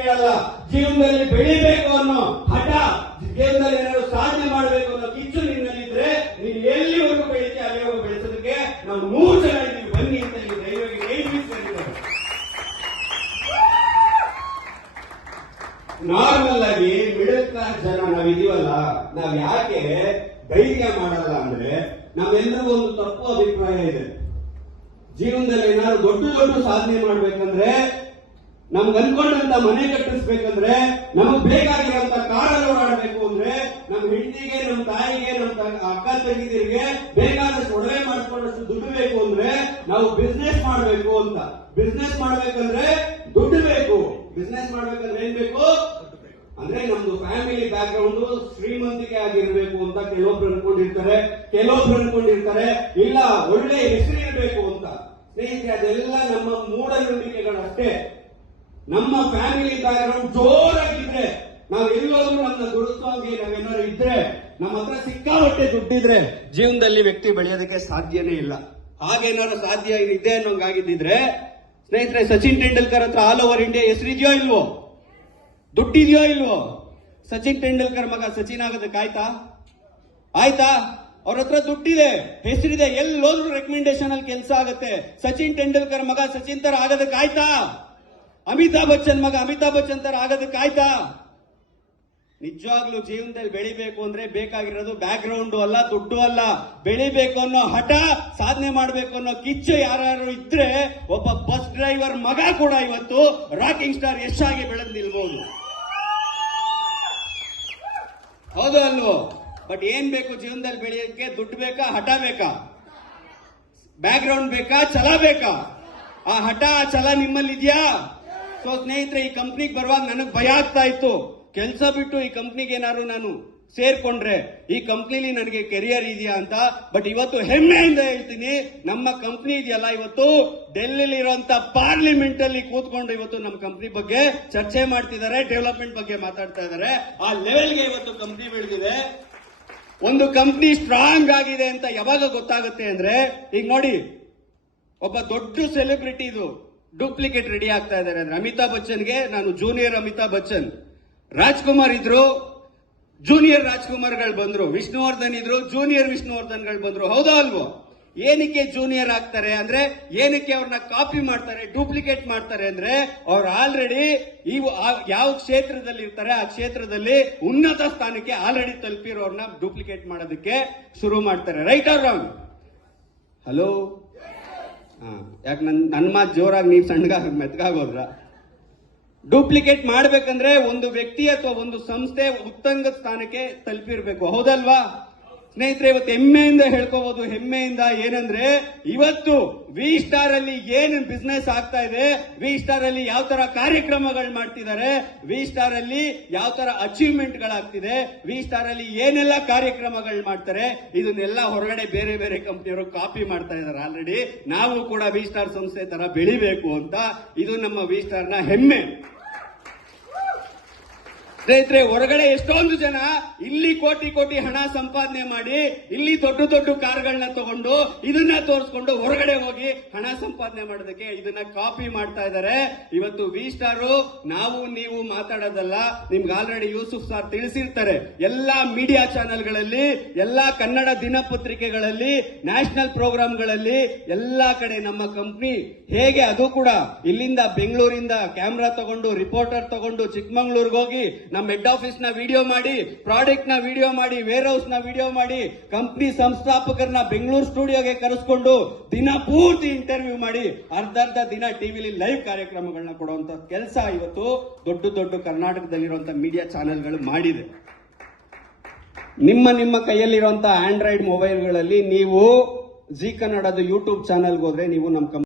ಕೇಳಲ್ಲ. ಜೀವನದಲ್ಲಿ ಬೆಳಿಬೇಕು ಅನ್ನೋ ಹಠ, ಜೀವನದಲ್ಲಿ ಏನಾದ್ರು ಸಾಧನೆ ಮಾಡಬೇಕು ಅನ್ನೋ ಕಿಚ್ಚು ನಿನ್ನಲ್ಲಿದ್ರೆ ನೀನು ಎಲ್ಲಿವರೆಗೂ ಬೆಳಿತೀಯ ಅಲ್ಲಿವರೆಗೂ ಬೆಳೆಸೋದಕ್ಕೆ ನಾವು 3 ಜನ ಇದ್ದೀವಿ, ಬನ್ನಿ ಅಂತ ನೀವು ದಯವಾಗಿ ಹೇಳಿದ್ದಾರೆ. ನಾರ್ಮಲ್ ಆಗಿ ಮಿಡಲ್ ಕ್ಲಾಸ್ ಜನ ನಾವಿದೀವಲ್ಲ, ನಾವ್ ಯಾಕೆ ಧೈರ್ಯ ಮಾಡಲ್ಲ ಅಂದ್ರೆ ನಾವೆಲ್ಲರಿಗೂ ಒಂದು ತಪ್ಪು ಅಭಿಪ್ರಾಯ ಇದೆ. ಜೀವನದಲ್ಲಿ ಏನಾದ್ರು ದೊಡ್ಡ ದೊಡ್ಡ ಸಾಧನೆ ಮಾಡ್ಬೇಕಂದ್ರೆ, ನಮ್ಗೆ ಅನ್ಕೊಂಡಂತ ಮನೆ ಕಟ್ಟಿಸ್ಬೇಕಂದ್ರೆ, ನಮಗ್ ಬೇಕಾಗಿರೋಂತ ಕಾರಲ್ಲಿ ಓಡಾಡಬೇಕು ಅಂದ್ರೆ, ನಮ್ ಹೆಂಡತಿಗೆ, ನಮ್ ತಾಯಿಗೆ, ನಮ್ ಅಕ್ಕ ತಂಗಿದಿರಿಗೆ ಬೇಕಾದಷ್ಟು ಒಡವೆ ಮಾಡಿಸ್ಕೊಂಡಷ್ಟು ದುಡ್ಡು ಬೇಕು ಅಂದ್ರೆ ನಾವು ಬಿಸ್ನೆಸ್ ಮಾಡ್ಬೇಕು ಅಂತ. ಬಿಸ್ನೆಸ್ ಮಾಡ್ಬೇಕಂದ್ರೆ ದುಡ್ಡು ಬೇಕು. ಬಿಸ್ನೆಸ್ ಮಾಡ್ಬೇಕಂದ್ರೆ ಏನ್ ಬೇಕು ಅಂದ್ರೆ ನಮ್ದು ಫ್ಯಾಮಿಲಿ ಬ್ಯಾಕ್ ಗ್ರೌಂಡ್ ಶ್ರೀಮಂತಿಕೆ ಆಗಿರ್ಬೇಕು ಅಂತ ಕೆಲವೊಬ್ರು ಅನ್ಕೊಂಡಿರ್ತಾರೆ. ಇಲ್ಲ ಒಳ್ಳೆ ಹೆಸರಿರ್ಬೇಕು ಅಂತ. ಸ್ನೇಹಿತರೆ, ಅದೆಲ್ಲ ನಮ್ಮ ಮೂಢನಂಬಿಕೆಗಳಷ್ಟೇ. ನಮ್ಮ ಫ್ಯಾಮಿಲಿ ಬ್ಯಾಕ್ ಗ್ರೌಂಡ್ ಜೋರಾಗಿದ್ರೆ, ನಾವ್ ಎಲ್ಲೋದ್ರೂ ನಮ್ಮ ದುಡಿಸೋಂಗೆ ನಾವೇನಾದ್ರು ಇದ್ರೆ, ನಮ್ಮ ಹತ್ರ ಸಿಕ್ಕಾಪಟ್ಟೆ ದುಡ್ಡಿದ್ರೆ ಜೀವನದಲ್ಲಿ ವ್ಯಕ್ತಿ ಬೆಳೆಯೋದಕ್ಕೆ ಸಾಧ್ಯನೇ ಇಲ್ಲ. ಹಾಗೇನಾದ್ರು ಸಾಧ್ಯ ಇದೆ ಅನ್ನೋಂಗಾಗಿದ್ದಿದ್ರೆ, ಸ್ನೇಹಿತರೆ, ಸಚಿನ್ ತೆಂಡೂಲ್ಕರ್ ಹತ್ರ ಆಲ್ ಓವರ್ ಇಂಡಿಯಾ ಹೆಸರಿದೆಯೋ ಇಲ್ವೋ, ದುಡ್ಡಿದೆಯೋ ಇಲ್ವೋ? ಸಚಿನ್ ತೆಂಡೂಲ್ಕರ್ ಮಗ ಸಚಿನ್ ಆಗೋದಕ್ಕೆ ಆಯ್ತಾ? ಅವ್ರ ಹತ್ರ ದುಡ್ಡಿದೆ, ಹೆಸರಿದೆ, ಎಲ್ಲೋದ್ರೂ ರೆಕಮೆಂಡೇಶನ್ ಅಲ್ಲಿ ಕೆಲಸ ಆಗುತ್ತೆ. ಸಚಿನ್ ತೆಂಡೂಲ್ಕರ್ ಮಗ ಸಚಿನ್ ತರ ಆಗೋದಕ್ಕೆ ಆಯ್ತಾ? ಅಮಿತಾಬ್ ಬಚ್ಚನ್ ಮಗ ಅಮಿತಾಬ್ ಬಚ್ಚನ್ ತರ ಆಗೋದಕ್ಕೆ ಆಯ್ತಾ? ನಿಜವಾಗ್ಲೂ ಜೀವನದಲ್ಲಿ ಬೆಳಿಬೇಕು ಅಂದ್ರೆ ಬೇಕಾಗಿರೋದು ಬ್ಯಾಕ್ ಗ್ರೌಂಡ್ ಅಲ್ಲ, ದುಡ್ಡು ಅಲ್ಲ. ಬೆಳಿಬೇಕು ಅನ್ನೋ ಹಠ, ಸಾಧನೆ ಮಾಡಬೇಕು ಅನ್ನೋ ಕಿಚ್ಚು ಯಾರು ಇದ್ರೆ ಒಬ್ಬ ಬಸ್ ಡ್ರೈವರ್ ಮಗ ಕೂಡ ಇವತ್ತು ರಾಕಿಂಗ್ ಸ್ಟಾರ್ ಯಶ್ ಆಗಿ ಬೆಳೆದು ನಿಲ್ಬಹುದು. ಹೌದು ಅಲ್ವೋ? ಬಟ್ ಏನ್ ಬೇಕು ಜೀವನದಲ್ಲಿ ಬೆಳೆಯೋಕೆ? ದುಡ್ಡು ಬೇಕಾ, ಹಠ ಬೇಕಾ? ಬ್ಯಾಕ್ ಗ್ರೌಂಡ್ ಬೇಕಾ, ಛಲ ಬೇಕಾ? ಆ ಹಠ ಛಲ ನಿಮ್ಮಲ್ಲಿ ಇದೆಯಾ? ಸೊ ಸ್ನೇಹಿತರೆ, ಈ ಕಂಪ್ನಿಗೆ ಬರುವಾಗ ನನಗೆ ಭಯ ಆಗ್ತಾ ಇತ್ತು. ಕೆಲಸ ಬಿಟ್ಟು ಈ ಕಂಪ್ನಿಗೆ ಏನಾದ್ರು ನಾನು ಸೇರ್ಕೊಂಡ್ರೆ ಈ ಕಂಪ್ನಿಲಿ ನನಗೆ ಕೆರಿಯರ್ ಇದೆಯಾ ಅಂತ. ಬಟ್ ಇವತ್ತು ಹೆಮ್ಮೆಯಿಂದ ಹೇಳ್ತೀನಿ, ನಮ್ಮ ಕಂಪ್ನಿ ಇದೆಯಲ್ಲ, ಇವತ್ತು ಡೆಲ್ಲಿಲಿ ಇರುವಂತ ಪಾರ್ಲಿಮೆಂಟ್ ಅಲ್ಲಿ ಕೂತ್ಕೊಂಡು ಇವತ್ತು ನಮ್ಮ ಕಂಪ್ನಿ ಬಗ್ಗೆ ಚರ್ಚೆ ಮಾಡ್ತಿದ್ದಾರೆ, ಡೆವಲಪ್ಮೆಂಟ್ ಬಗ್ಗೆ ಮಾತಾಡ್ತಾ ಇದ್ದಾರೆ. ಆ ಲೆವೆಲ್ಗೆ ಇವತ್ತು ಕಂಪ್ನಿ ಬೆಳೆದಿದೆ. ಒಂದು ಕಂಪ್ನಿ ಸ್ಟ್ರಾಂಗ್ ಆಗಿದೆ ಅಂತ ಯಾವಾಗ ಗೊತ್ತಾಗುತ್ತೆ ಅಂದ್ರೆ, ಈಗ ನೋಡಿ, ಒಬ್ಬ ದೊಡ್ಡ ಸೆಲೆಬ್ರಿಟಿ ಇದು ಡೂಪ್ಲಿಕೇಟ್ ರೆಡಿ ಆಗ್ತಾ ಇದ್ದಾರೆ ಅಂದ್ರೆ, ಅಮಿತಾಬ್ ಬಚ್ಚನ್ಗೆ ನಾನು ಜೂನಿಯರ್ ಅಮಿತಾಬ್ ಬಚ್ಚನ್, ರಾಜ್ಕುಮಾರ್ ಇದ್ರು ಜೂನಿಯರ್ ರಾಜ್ಕುಮಾರ್ಗಳು ಬಂದ್ರು, ವಿಷ್ಣುವರ್ಧನ್ ಇದ್ರು ಜೂನಿಯರ್ ವಿಷ್ಣುವರ್ಧನ್ಗಳು ಬಂದ್ರು. ಹೌದಾ ಅಲ್ವೋ? ಏನಕ್ಕೆ ಜೂನಿಯರ್ ಆಗ್ತಾರೆ ಅಂದ್ರೆ, ಏನಕ್ಕೆ ಅವ್ರನ್ನ ಕಾಪಿ ಮಾಡ್ತಾರೆ, ಡೂಪ್ಲಿಕೇಟ್ ಮಾಡ್ತಾರೆ ಅಂದ್ರೆ, ಅವ್ರು ಆಲ್ರೆಡಿ ಯಾವ ಕ್ಷೇತ್ರದಲ್ಲಿ ಇರ್ತಾರೆ ಆ ಕ್ಷೇತ್ರದಲ್ಲಿ ಉನ್ನತ ಸ್ಥಾನಕ್ಕೆ ಆಲ್ರೆಡಿ ತಲುಪಿರೋರ್ನ ಡೂಪ್ಲಿಕೇಟ್ ಮಾಡೋದಕ್ಕೆ ಶುರು ಮಾಡ್ತಾರೆ. Right or wrong? ಹಲೋ? ಯಾಕೆ ನನ್ನ ಮಾತು ಜೋರಾಗಿ ನೀವು ಸಣ್ಣಗಾಗಿ ಮೆತ್ಗಾಗೋದ್ರ? ಡೂಪ್ಲಿಕೇಟ್ ಮಾಡ್ಬೇಕಂದ್ರೆ ಒಂದು ವ್ಯಕ್ತಿ ಅಥವಾ ಒಂದು ಸಂಸ್ಥೆ ಉತ್ತಂಗ ಸ್ಥಾನಕ್ಕೆ ತಲುಪಿರ್ಬೇಕು. ಹೌದಲ್ವಾ ಸ್ನೇಹಿತರೆ? ಇವತ್ತು ಹೆಮ್ಮೆಯಿಂದ ಹೇಳ್ಕೋಬಹುದು, ಹೆಮ್ಮೆಯಿಂದ. ಏನಂದ್ರೆ ಇವತ್ತು ವಿ ಸ್ಟಾರ್ ಅಲ್ಲಿ ಏನು ಬಿಸ್ನೆಸ್ ಆಗ್ತಾ ಇದೆ, ವಿ ಸ್ಟಾರ್ ಅಲ್ಲಿ ಯಾವ ತರ ಕಾರ್ಯಕ್ರಮಗಳು ಮಾಡ್ತಿದ್ದಾರೆ, ವಿ ಸ್ಟಾರ್ ಅಲ್ಲಿ ಯಾವ ತರ ಅಚೀವ್ಮೆಂಟ್ ಗಳಾಗ್ತಿದೆ, ವಿ ಸ್ಟಾರ್ ಅಲ್ಲಿ ಏನೆಲ್ಲ ಕಾರ್ಯಕ್ರಮಗಳು ಮಾಡ್ತಾರೆ, ಇದನ್ನೆಲ್ಲ ಹೊರಗಡೆ ಬೇರೆ ಬೇರೆ ಕಂಪನಿಯವರು ಕಾಪಿ ಮಾಡ್ತಾ ಇದ್ದಾರೆ ಆಲ್ರೆಡಿ. ನಾವು ಕೂಡ ವಿ ಸ್ಟಾರ್ ಸಂಸ್ಥೆ ತರ ಬೆಳಿಬೇಕು ಅಂತ. ಇದು ನಮ್ಮ ವಿ ಸ್ಟಾರ್ ನ ಹೆಮ್ಮೆ. ಸ್ನೇಹಿತರೆ, ಹೊರಗಡೆ ಎಷ್ಟೊಂದು ಜನ ಇಲ್ಲಿ ಕೋಟಿ ಕೋಟಿ ಹಣ ಸಂಪಾದನೆ ಮಾಡಿ, ಇಲ್ಲಿ ದೊಡ್ಡ ದೊಡ್ಡ ಕಾರ್ಗಳನ್ನ ತಗೊಂಡು ಇದನ್ನ ತೋರಿಸ್ಕೊಂಡು ಹೊರಗಡೆ ಹೋಗಿ ಹಣ ಸಂಪಾದನೆ ಮಾಡೋದಕ್ಕೆ ಇದನ್ನ ಕಾಪಿ ಮಾಡ್ತಾ ಇದ್ದಾರೆ. ಇವತ್ತು ವಿ ಸ್ಟಾರ್ ನಾವು ನೀವು ಮಾತಾಡೋದಲ್ಲ, ನಿಮ್ಗೆ ಆಲ್ರೆಡಿ ಯೂಸುಫ್ ಸರ್ ತಿಳಿಸಿರ್ತಾರೆ. ಎಲ್ಲಾ ಮೀಡಿಯಾ ಚಾನೆಲ್ಗಳಲ್ಲಿ, ಎಲ್ಲಾ ಕನ್ನಡ ದಿನಪತ್ರಿಕೆಗಳಲ್ಲಿ, ನ್ಯಾಷನಲ್ ಪ್ರೋಗ್ರಾಮ್ಗಳಲ್ಲಿ ಎಲ್ಲಾ ಕಡೆ ನಮ್ಮ ಕಂಪ್ನಿ ಹೇಗೆ, ಅದು ಕೂಡ ಇಲ್ಲಿಂದ ಬೆಂಗಳೂರಿಂದ ಕ್ಯಾಮ್ರಾ ತಗೊಂಡು, ರಿಪೋರ್ಟರ್ ತಗೊಂಡು ಚಿಕ್ಕಮಂಗ್ಳೂರ್ಗೆ ಹೋಗಿ ನಮ್ಮ ಹೆಡ್ ಆಫೀಸ್ ನ ವಿಡಿಯೋ ಮಾಡಿ, ಪ್ರಾಡಕ್ಟ್ ನ ವಿಡಿಯೋ ಮಾಡಿ, ವೇರ್ ಹೌಸ್ ನ ವಿಡಿಯೋ ಮಾಡಿ, ಕಂಪ್ನಿ ಸಂಸ್ಥಾಪಕರನ್ನ ಬೆಂಗಳೂರು ಸ್ಟುಡಿಯೋಗೆ ಕರೆಸ್ಕೊಂಡು ದಿನ ಪೂರ್ತಿ ಇಂಟರ್ವ್ಯೂ ಮಾಡಿ, ಅರ್ಧ ದಿನ ಟಿವಿಲಿ ಲೈವ್ ಕಾರ್ಯಕ್ರಮಗಳನ್ನ ಕೊಡುವಂತ ಕೆಲಸ ಇವತ್ತು ದೊಡ್ಡ ದೊಡ್ಡ ಕರ್ನಾಟಕದಲ್ಲಿರುವಂತಹ ಮೀಡಿಯಾ ಚಾನೆಲ್ಗಳು ಮಾಡಿದೆ. ನಿಮ್ಮ ಕೈಯಲ್ಲಿರುವಂತಹ ಆಂಡ್ರಾಯ್ಡ್ ಮೊಬೈಲ್ಗಳಲ್ಲಿ ನೀವು ಜಿ ಕನ್ನಡದ ಯೂಟ್ಯೂಬ್ ಚಾನೆಲ್ಗೆ ಹೋದ್ರೆ ನೀವು ನಮ್ಮ